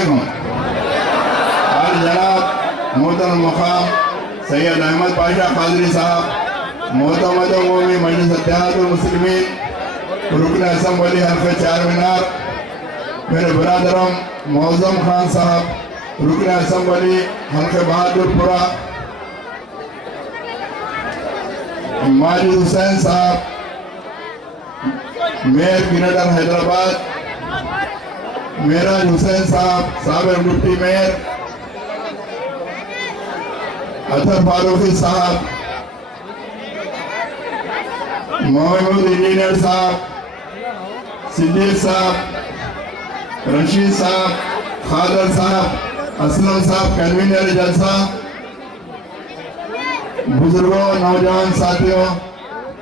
علیکم اور جناب محترم مقام سید احمد پاشا قادری صاحب معتمد عمومی مجلس اتحاد المسلمین رکن اسمبلی حلقہ چار مینار میرے برادرم معظم خان صاحب رکن اسمبلی حلقہ بہادر پورہ ماجد حسین صاحب میئر گریٹر حیدرآباد میراج حسین صاحب سابق ڈپٹی میئر اطہر فاروقی صاحب محمود انجینئر صاحب صدیق صاحب رشید صاحب خادر صاحب اسلم صاحب کنوینر جلسہ بزرگوں نوجوان ساتھیوں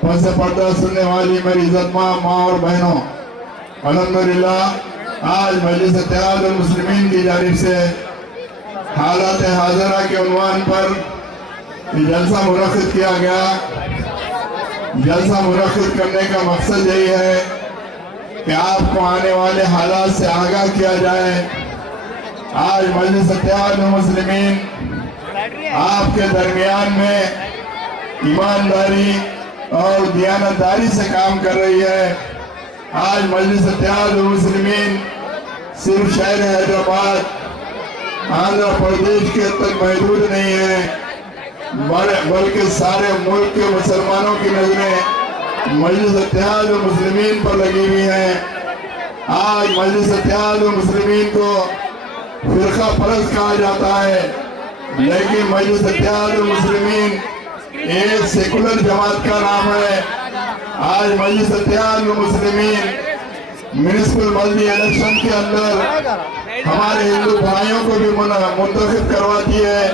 پس پردہ سننے والی میری عزت ماں اور بہنوں الحمدللہ آج مجلس اتحاد المسلمین کی جانب سے حالات حاضرہ کے عنوان پر جلسہ منعقد کیا گیا. جلسہ منعقد کرنے کا مقصد یہی ہے کہ آپ کو آنے والے حالات سے آگاہ کیا جائے. آج مجلس اتحاد المسلمین آپ کے درمیان میں ایمانداری اور دیانتداری سے کام کر رہی ہے. آج مجلس اتحاد المسلمین صرف شہر حیدرآباد آندھرا پردیش کے تک محدود نہیں ہے بلکہ سارے ملک کے مسلمانوں کی نظریں مجلس اتحاد المسلمین پر لگی ہوئی ہیں. آج مجلس اتحاد المسلمین کو فرقہ پرست کہا جاتا ہے لیکن مجلس اتحاد المسلمین ایک سیکولر جماعت کا نام ہے. آج مجلس اتحاد المسلمین میونسپل بلدی الیکشن کے اندر ہمارے ہندو بھائیوں کو بھی منتخب کرواتی ہے.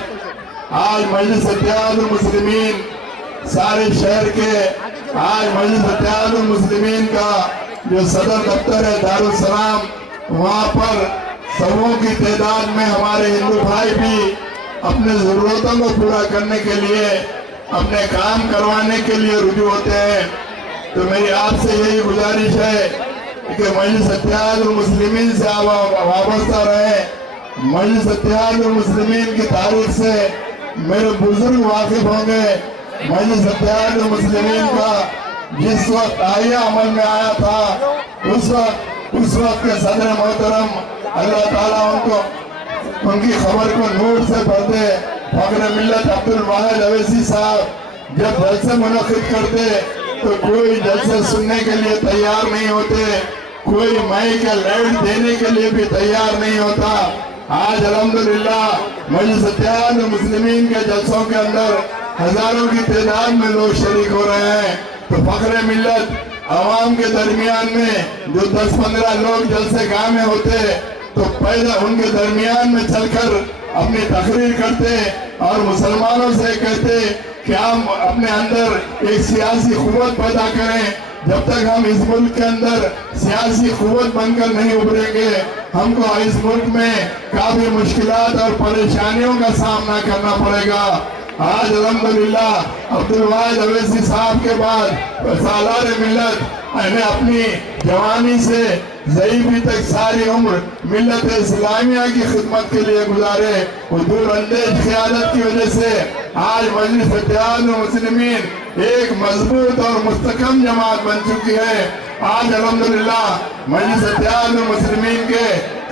آج مجلس اتحاد المسلمین سارے شہر کے آج مجلس اتحاد المسلمین کا جو صدر دفتر ہے دارالسلام وہاں پر سبوں کی تعداد میں ہمارے ہندو بھائی بھی اپنے ضرورتوں کو پورا کرنے کے لیے اپنے کام کروانے کے لیے رجوع ہوتے ہیں. تو میری آپ سے یہی گزارش ہے کہ مجلس اتحاد المسلمین سے آپ وابستہ رہیں. مجلس اتحاد المسلمین کی تاریخ سے میرے بزرگ واقف ہوں گے. مجلس اتحاد المسلمین کا جس وقت آئیہ عمل میں آیا تھا اس وقت کے صدر محترم اللہ تعالیٰ ان کی خبر کو نور سے پڑھ دے. فخر ملت عبدالواحد اویسی صاحب جب جلسے منعقد کرتے تو کوئی جلسے سننے کے لیے تیار نہیں ہوتے, کوئی مائک یا لائٹ دینے کے لیے بھی تیار نہیں ہوتا. آج الحمدللہ مجلس اتحاد المسلمین کے جلسوں کے اندر ہزاروں کی تعداد میں لوگ شریک ہو رہے ہیں. تو فخر ملت عوام کے درمیان میں جو 10-15 لوگ جلسے گاہ میں ہوتے تو پہلے ان کے درمیان میں چل کر اپنی تقریر کرتے اور مسلمانوں سے کہتے کہ ہم اپنے اندر ایک سیاسی قوت پیدا کریں. جب تک ہم اس ملک کے اندر سیاسی قوت بن کر نہیں ابھریں گے ہم کو اس ملک میں کافی مشکلات اور پریشانیوں کا سامنا کرنا پڑے گا. آج الحمدللہ عبدالواحد اویسی صاحب کے بعد سالار ملت نے اپنی جوانی سے ضعیفی تک ساری عمر ملت اسلامیہ کی خدمت کے لیے گزارے. حضور اندیش قیادت کی وجہ سے آج مجلس اتحاد المسلمین ایک مضبوط اور مستحکم جماعت بن چکی ہے. آج الحمدللہ مجلس اتحاد المسلمین کے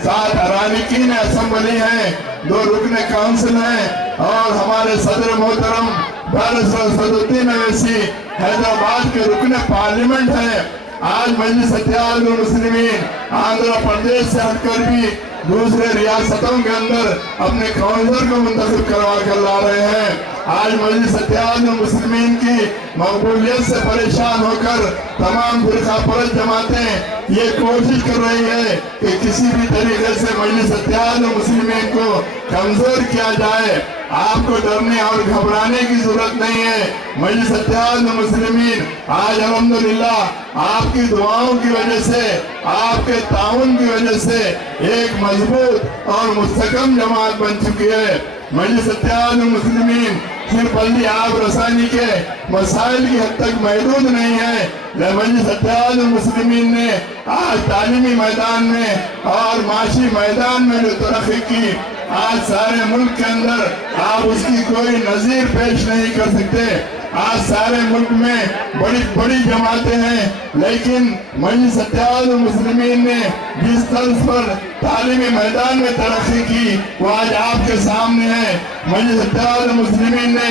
7 اراکین اسمبلی ہیں, 2 رکن کونسل ہیں اور ہمارے صدر محترم بارسٹر اسدالدین اویسی حیدرآباد کے رکن پارلیمنٹ ہیں. آج مجلس اتحاد المسلمین آندھرا پردیش سے ہٹ کر بھی دوسرے ریاستوں کے اندر اپنے کونسلر کو منتخب کروا کر لا رہے ہیں. آج مجلس اتحاد المسلمین کی مقبولیت سے پریشان ہو کر تمام فرقہ پرست جماعتیں یہ کوشش کر رہی ہے کہ کسی بھی طریقے سے مجلس اتحاد المسلمین کو کمزور کیا جائے. آپ کو ڈرنے اور گھبرانے کی ضرورت نہیں ہے. مجلس اتحاد المسلمین آج الحمدللہ آپ کی دعاؤں کی وجہ سے آپ کے تعاون کی وجہ سے ایک مضبوط اور مستحکم جماعت بن چکی ہے. مجلس اتحاد المسلمین सिर्फ बल्कि आप रसानी के मसाइल की हद तक महदूद नहीं है। मजलिस इत्तेहादुल मुस्लिमीन ने आज तालीमी मैदान में और माशी मैदान में जो तरक्की की, आज सारे मुल्क के अंदर आप उसकी कोई नज़ीर पेश नहीं कर सकते। आज सारे मुल्क में बड़ी बड़ी जमातें हैं, लेकिन मजलिस इत्तेहादुल मुस्लिमीन ने जिस तर्ज पर तालीमी मैदान में तरक्की की वो आज आपके सामने है। मजलिस इत्तेहादुल मुस्लिमीन ने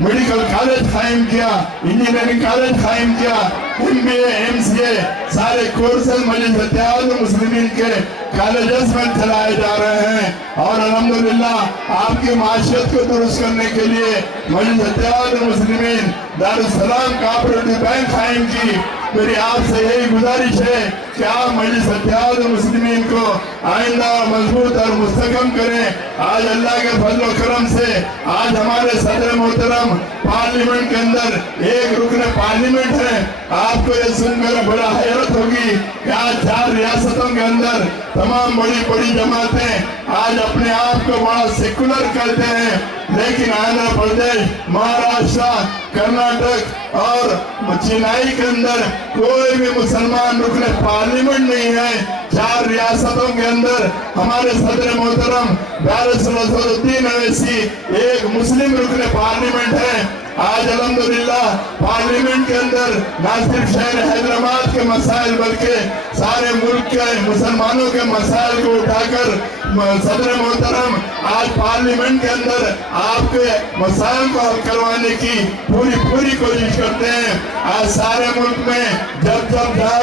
मेडिकल कॉलेज कायम किया, इंजीनियरिंग कॉलेज कायम किया, MBA MCA सारे कोर्सेज मजलिस इत्तेहादुल मुस्लिमीन के कॉलेजेस में चलाए जा रहे हैं। और अल्हम्दुलिल्लाह आपकी माशियत को दुरुस्त करने के लिए मजलिस Ittehadul Muslimeen Darussalam cooperative bank कायम की। मेरी आपसे यही गुजारिश है कि आप मजलिस इत्तेहादुल मुस्लिमीन को आइंदा मजबूत और मुस्तहकम करें। आज अल्लाह के फजल व करम से आज हमारे सदर मोहतरम पार्लियामेंट के अंदर एक रुकन पार्लियामेंट है। आपको ये सुनकर बड़ा हैरत होगी कि आज 4 रियासतों के अंदर तमाम बड़ी बड़ी जमातें आज अपने आप को बड़ा सेकुलर करते हैं, लेकिन आंध्र प्रदेश, महाराष्ट्र, कर्नाटक और चेन्नई के अंदर कोई भी मुसलमान रुकन पार्लियामेंट नहीं है। 4 रियासतों के अंदर हमारे सदर मोहतरम बैरिस्टर असदुद्दीन अवैसी एक मुस्लिम रुकन पार्लियामेंट है। आज अल्हम्दुलिल्लाह पार्लियामेंट के अंदर न सिर्फ शहर हैदराबाद के मसाइल बल्कि सारे मुल्क के मुसलमानों के मसाइल को उठाकर सदर मोहतरम आज पार्लियामेंट के अंदर आपके मसाइल को हल करवाने की पूरी कोशिश करते हैं। आज सारे मुल्क में जब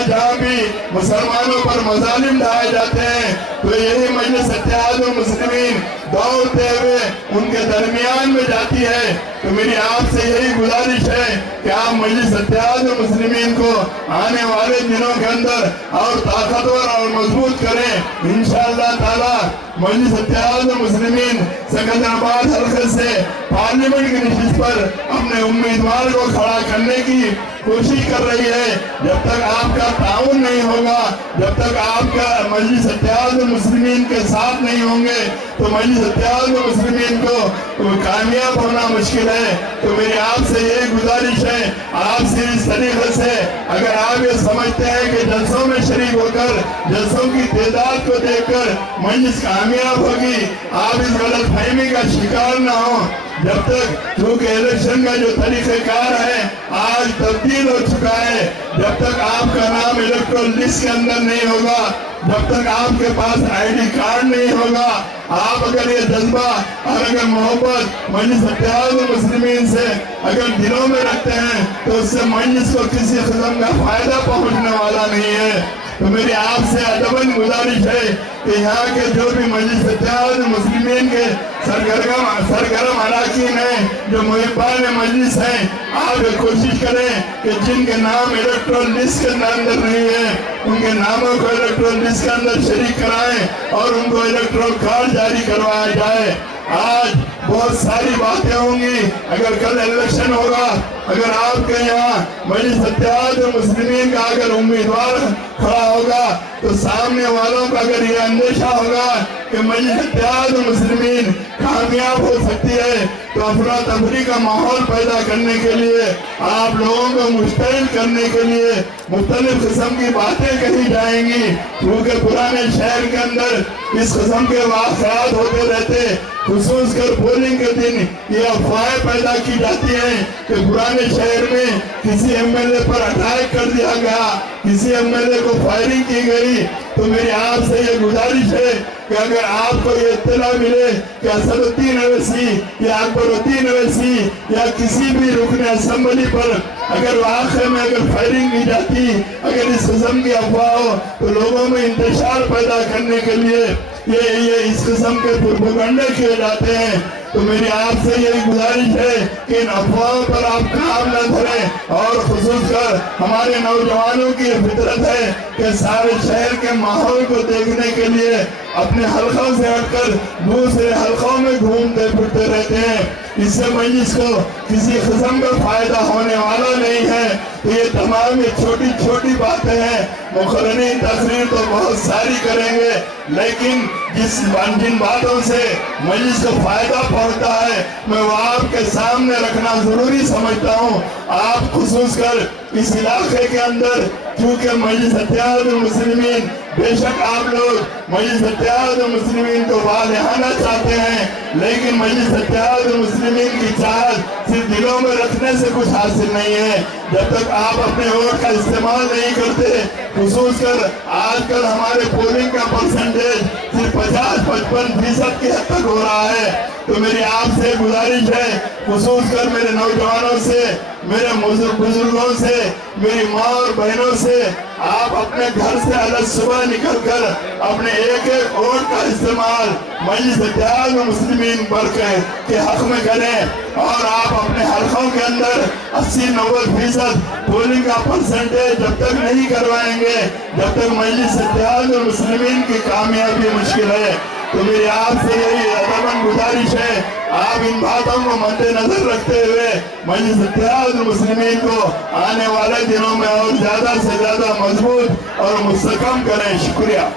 जहाँ भी मुसलमानों पर मजालिम ढाए जाते हैं तो यही मजलिस इत्तेहादुल मुस्लिमीन दौड़ते हुए उनके दरमियान में जाती है। तो मेरी आपसे यही गुजारिश है कि आप मजलिस इत्तेहादुल मुस्लिमीन को आने वाले दिनों के अंदर और ताकतवर और मजबूत करें। इंशाअल्लाह ताला मजलिस इत्तेहादुल मुस्लिमीन सिकंदराबाद हल्के से पार्लियामेंट की नशिस्त पर अपने उम्मीदवार को खड़ा करने की कोशिश कर रही है। जब तक आपका ताउन नहीं होगा, जब तक आपका मजलिस इत्तेहादुल मुस्लिमीन के साथ नहीं होंगे तो मजलिस इत्तेहादुल मुस्लिमीन को कामयाब होना मुश्किल है। तो मेरी आपसे यही गुजारिश है, आपसे इस तरीके से अगर आप ये समझते हैं कि जलसों में शरीक होकर जलसों की तादाद को देखकर मजलिस कामयाब होगी, आप इस गलत फहमी का शिकार ना हो। जब तक क्योंकि इलेक्शन का जो तरीक़ेकार है आज तब्दील हो चुका है, जब तक आपका नाम इलेक्टोरल लिस्ट के अंदर नहीं होगा, जब तक आपके पास ID कार्ड नहीं होगा, आप अगर ये जज्बा और अगर मोहब्बत मजलिस इत्तेहादुल मुस्लिमीन से अगर दिलों में रखते हैं तो उससे मजलिस को किसी किस्म का फायदा पहुंचने वाला नहीं है। तो मेरी आपसे अदबन गुजारिश है कि यहाँ के जो भी मजलिस इत्तेहादुल मुस्लिमीन के सरगर्म अराकीन हैं, जो मुहिब्बान मजलिस हैं, आप ये कोशिश करें कि जिनके नाम इलेक्टोरल लिस्ट के अंदर नहीं है उनके नामों को इलेक्टोरल लिस्ट के अंदर शरीक कराएं और उनको इलेक्टोरल कार्ड जारी करवाया जाए। आज बहुत सारी बातें होंगी, अगर कल इलेक्शन होगा, अगर आपके यहाँ मजलिस इत्तेहादुल मुस्लिमीन का अगर उम्मीदवार खड़ा होगा तो सामने वालों का अगर ये अंदेशा होगा कि मजलिस इत्तेहादुल मुस्लिमीन कामयाब हो सकती है तो अफरा तफरी का माहौल पैदा करने के लिए, आप लोगों को मुश्तइल करने के लिए मुख्तलिफ किस्म की बातें कही जाएंगी। क्योंकि पुराने शहर के अंदर इस किस्म के वाक़यात होते रहते, खुसूस कर पोलिंग के दिन ये अफवाहें पैदा की जाती हैं कि पुराने शहर में किसी MLA पर अटैक कर दिया गया, किसी MLA को फायरिंग की गई। तो मेरी आपसे ये गुजारिश है कि अगर आपको ये इत्तला मिले कि असदुद्दीन अवैसी या अकबरुद्दीन अवैसी या किसी भी रुकन असेंबली पर अगर वाक़ई में अगर फायरिंग की जाती, अगर इस किस्म की अफवाह हो तो लोगों में इंतशार पैदा करने के लिए ये इस किस्म के प्रोपेगेंडा किए जाते हैं। तो मेरी आपसे यही गुजारिश है कि इन अफवाहों पर आप काम न धरें और खुसूस कर हमारे नौजवानों की फितरत है कि सारे शहर के माहौल को देखने के लिए अपने हलकों से हटकर दूसरे हलकों में घूमते फिरते रहते हैं। इससे मजलिस को किसी किस्म का फायदा होने वाला नहीं है। तो ये तमाम ये छोटी छोटी बातें हैं, मुखरनी तकरीर तो बहुत सारी करेंगे, लेकिन जिन बातों से मजलिस को फायदा पहुंचता है मैं वो आपके सामने रखना जरूरी समझता हूँ। आप खुसूस कर इस इलाके के अंदर, क्योंकि मजलिस इत्तेहादुल मुस्लिमीन, बेशक आप लोग मजलिस इत्तेहादुल मुस्लिमीन को वालिहाना चाहते हैं, लेकिन मजलिस इत्तेहादुल मुस्लिमीन की चाहत सिर्फ दिलों में रखने से कुछ हासिल नहीं है। जब तक आप अपने वोट का इस्तेमाल नहीं करते, खुसूस कर आजकल हमारे पोलिंग का परसेंटेज सिर्फ 50-55% की हद तक हो रहा है। तो मेरी आपसे गुजारिश है, खुसूस कर मेरे नौजवानों से, मेरे बुजुर्गों से, मेरी माँ और बहनों से, आप अपने घर से अलग सुबह निकलकर अपने एक एक वोट का इस्तेमाल मजलिस इत्तेहादुल मुस्लिमीन के हक में करें। और आप अपने हलकों के अंदर 80-90% पोलिंग का परसेंटेज जब तक नहीं करवाएंगे, जब तक मजलिस इत्तेहादुल मुस्लिमीन की कामयाबी मुश्किल है। तो मेरी आपसे यही अदबन गुजारिश है, आप इन बातों को मद्देनजर रखते हुए मजलिस इत्तेहादुल मुस्लिमीन को आने वाले दिनों में और ज्यादा से ज्यादा मजबूत और मुस्तहकम करें। शुक्रिया।